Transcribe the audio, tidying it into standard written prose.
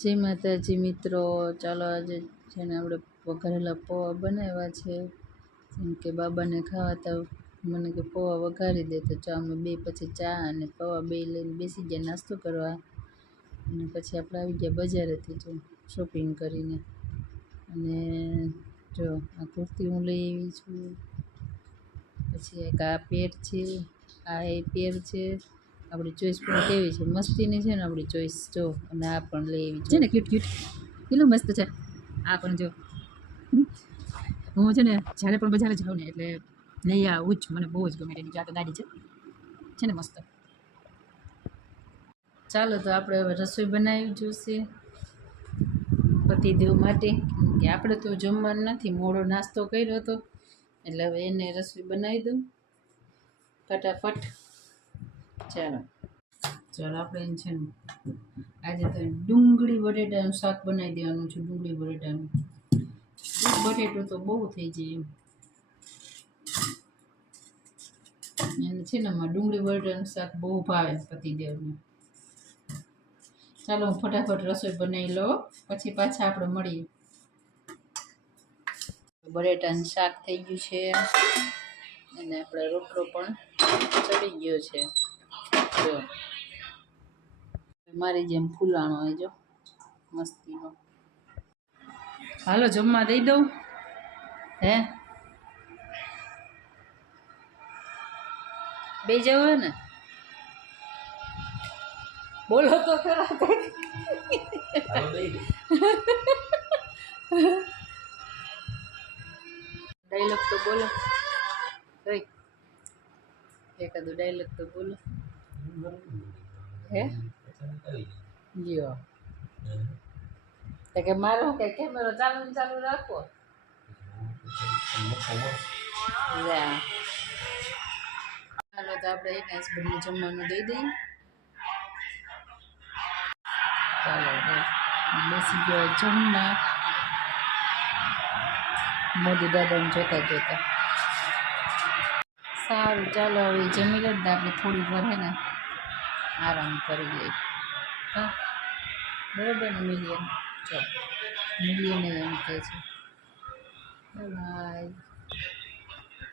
જય માતાજી મિત્રો, ચાલો આજે છે ને આપણે વઘારેલા પૌવા બનાવ્યા છે. જેમ કે બાબાને ખાવાતા મને કે પૌવા વઘારી દે, તો ચા અમે બે પછી ચા અને પૌવા બે લઈને બેસી ગયા નાસ્તો કરવા. અને પછી આપણે આવી ગયા બજારેથી જો શોપિંગ કરીને. અને જો આ કુર્તી હું લઈ આવી છું, પછી એક આ પેર છે, આ એ પેર છે. આપણી ચોઈસ પણ કેવી છે, મસ્તીની છે ને આપણી ચોઈસ જો. અને આ પણ લઈ એવી છે ને ક્યુટ ક્યુટ, કેટલું મસ્ત છે. આ પણ જો હું છે ને જ્યારે પણ બજારે જાઉં ને એટલે લઈ આવું જ, મને બહુ જ ગમે. એની જાતો ગાડી છે ને મસ્ત. ચાલો તો આપણે હવે રસોઈ બનાવી જોશે પતિદેવ માટે, કે આપણે તો જમવાનું નથી, મોડો નાસ્તો કર્યો હતો એટલે હવે એને રસોઈ બનાવી દઉં ફટાફટ. ચાલો આપણે એને છે ને આજે તો ડુંગળી બટેટાનું શાક બનાવી દેવાનું છે. ડુંગળી બટેટાનું બટેટું તો બહુ થઈ જાય એને છે ને આમાં ડુંગળી બટેટાનું શાક બહુ ભાવે પતિદેવને. ચાલો હું ફટાફટ રસોઈ બનાવી લો, પછી પાછા આપણે મળીએ. બટેટાનું શાક થઈ ગયું છે અને આપણે રોટલો પણ ચડી ગયો છે. જો મારી જેમ ફૂલાણો હોય જો મસ્તીનો. હાલો જમવા દઈ દઉં. હે બે જવા ને, બોલો તો ખરા. ડાયલોગ તો બોલો, એકાદો ડાયલોગ તો બોલો. હે લ્યો કે મારો કે કેમેરો ચાલુ રાખો. હાલો તો આપણે એક હસબન્ડને જમવાનું દઈ દઈએ. ચાલો બેસી ગયો જમવા, મોદી દાદાને જોતા જોતા. સારું ચાલો હવે જમી લે ને આપણે થોડી વાર હે ને આરામ કરી લઈએ. હા બરાબર ને મિલિયન? ચાલો મિલિયન એમ કહે છે. બાય.